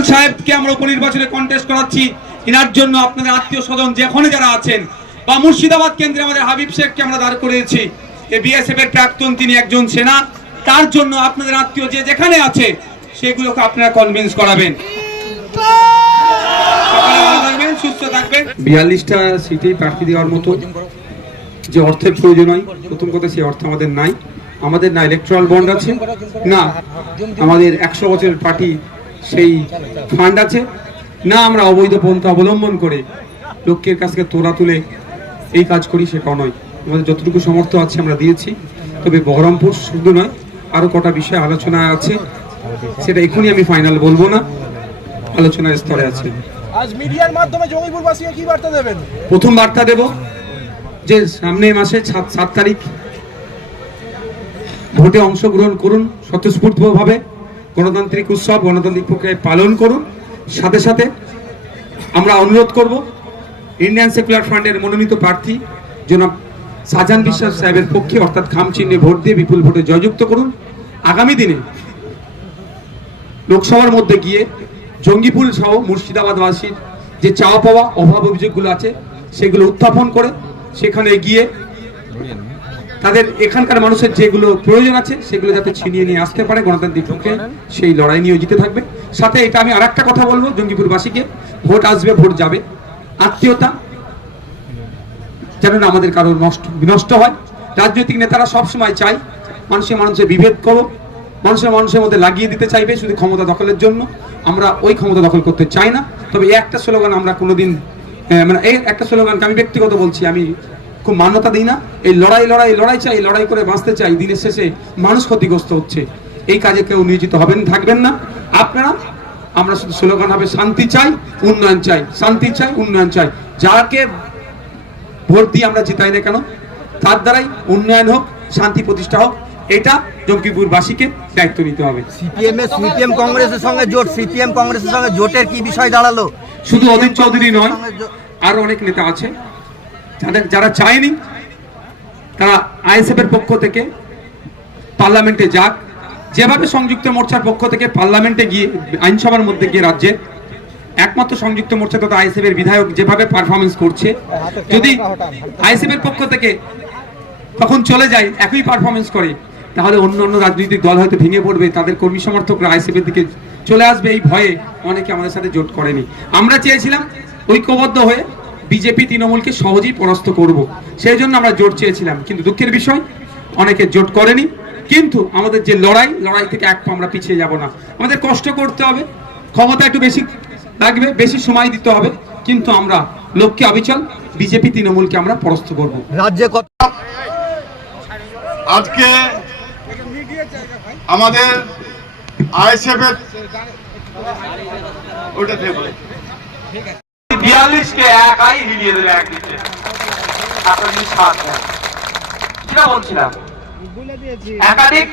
মকবুল সাহেবকে আমরা উপনির্বাচনে কন্টেস্ট করাচ্ছি। এনার জন্য আপনাদের আত্মীয় স্বজন যেখানে যারা আছেন বা মুর্শিদাবাদ কেন্দ্রে আমাদের হাবিব শেখকে আমরা দাঁড় করেছি বিএসএফ এর প্রাক্তন তিনি একজন সেনা। তার জন্য আপনাদের আত্মীয় যে যেখানে আছে, সেগুলোকে আপনারা কনভিন্স করাবেন। বিয়াল্লিশটা সিটেই প্রার্থী দেওয়ার মতো যে অর্থের প্রয়োজন হয়, প্রথম কথা সেই অর্থ আমাদের নাই। আমাদের না ইলেকট্রাল বন্ড আছে, না, আমাদের একশো বছরের পার্টি সেই ফান্ড আছে। না আমরা অবৈধ পন্থা অবলম্বন করে লোকের কাছ থেকে তোরা তুলে এই কাজ করি সেটা নয়। আমাদের যতটুকু সমর্থ আছে আমরা দিয়েছি। তবে বহরমপুর শুধু নয় আরও কটা বিষয়ে আলোচনা আছে। সেটা এখনই আমি ফাইনাল বলব না। আলোচনার স্তরে আছে। আজ মিডিয়ার মাধ্যমে জঙ্গিপুরবাসীকে কি বার্তা দেবেন? প্রথম বার্তা দেব যে সামনে মাসে সাত সাত তারিখ ভোটে অংশগ্রহণ করুন স্বতঃস্ফূর্তভাবে। গণতান্ত্রিক উৎসব, গণতান্ত্রিক প্রক্রিয়ায় পালন করুন। সাথে সাথে আমরা অনুরোধ করব ইন্ডিয়ান সেকুলার ফ্রান্টের মনোনীত প্রার্থী জনাব সাজান বিশ্বাস সাহেবের পক্ষে, অর্থাৎ খাম চিহ্নে ভোট দিয়ে বিপুল ভোটে জয়যুক্ত করুন। আগামী দিনে লোকসভার মধ্যে গিয়ে জঙ্গিপুর সহ মুর্শিদাবাদবাসীর যে চাওয়া পাওয়া, অভাব অভিযোগগুলো আছে, সেগুলো উত্থাপন করে সেখানে গিয়ে তাদের এখানকার মানুষের যেগুলো প্রয়োজন আছে, সেগুলো যাতে ছিনিয়ে নিয়ে আসতে পারে গণতান্ত্রিক পক্ষে, সেই লড়াই নিয়ে জিতে থাকবে। সাথে এটা আমি আর কথা বলব জঙ্গিপুরবাসীকে, ভোট আসবে, ভোট যাবে। আত্মীয়তা যেন না আমাদের কারোর নষ্ট বিনষ্ট হয়। রাজনৈতিক নেতারা সবসময় চায় মানুষের মানুষের বিভেদ করো মানুষের মানুষের মধ্যে লাগিয়ে দিতে চাইবে শুধু ক্ষমতা দখলের জন্য। আমরা ওই ক্ষমতা দখল করতে চাই না। তবে একটা স্লোগান আমরা কোনোদিন মানে এই একটা স্লোগানকে আমি ব্যক্তিগত বলছি, আমি খুব মান্যতা দিই না। এই লড়াই লড়াই লড়াই চাই লড়াই করে বাঁচতে চাই। দিনের শেষে মানুষ ক্ষতিগ্রস্ত হচ্ছে। এই কাজে কেউ নিয়োজিত হবেন থাকবেন না। আপনারা আমরা শুধু স্লোগান হবে শান্তি চাই উন্নয়ন চাই। শান্তি চাই উন্নয়ন চাই। যাকে ভোট দিয়ে আমরা জিতাই না কেন তার দ্বারাই উন্নয়ন হোক শান্তি প্রতিষ্ঠা হোক এটা জঙ্গিপুরবাসীকে দায়িত্ব নিতে হবে। সিপিএম এর সিপিএম কংগ্রেসের সঙ্গে জোট সিপিএম কংগ্রেসের সঙ্গে জোটের কি বিষয় দাঁড়াল? শুধু অদিন চৌধুরী নয় আরও অনেক নেতা আছে। যাদের যারা চায়নি, তারা আইএসএফ এর পক্ষ থেকে পার্লামেন্টে যাক। যেভাবে সংযুক্ত মোর্চার পক্ষ থেকে পার্লামেন্টে গিয়ে, আইনসভার মধ্যে গিয়ে রাজ্যে একমাত্র সংযুক্ত মোর্চা তথা আইএসএফ এর বিধায়ক যেভাবে পারফরমেন্স করছে, যদি আইএসএফ এর পক্ষ থেকে তখন চলে যায়, একই পারফরমেন্স করে, তাহলে অন্য অন্য রাজনৈতিক দল হয়তো ভেঙে পড়বে, তাদের কর্মী সমর্থকরা আইএসএফ এর দিকে চলে আসবে। এই ভয়ে অনেকে আমাদের সাথে জোট করেনি। আমরা চেয়েছিলাম ঐক্যবদ্ধ হয়ে বিজেপি তৃণমূলকে সহজেই পরাস্ত করব। সেই জন্য আমরা জোট চেয়েছিলাম। কিন্তু দুঃখের বিষয় অনেকে জোট করেনি। কিন্তু আমাদের যে লড়াই লড়াই থেকে এক পা আমরা পিছিয়ে যাব না। আমাদের কষ্ট করতে হবে। ক্ষমতা একটু বেশি লাগবে বেশি সময় দিতে হবে। কিন্তু আমরা লক্ষ্যে অবিচল বিজেপি তৃণমূলকে আমরা পরাস্ত করব। রাজ্যে আজকে আমাদের আইএসএফ এর ওটা বিয়াল্লিশকে একাই হিলিয়ে দেবে এক দিচ্ছে আপনার নিঃশ্বাস দেন যেটা বলছিলাম একাধিক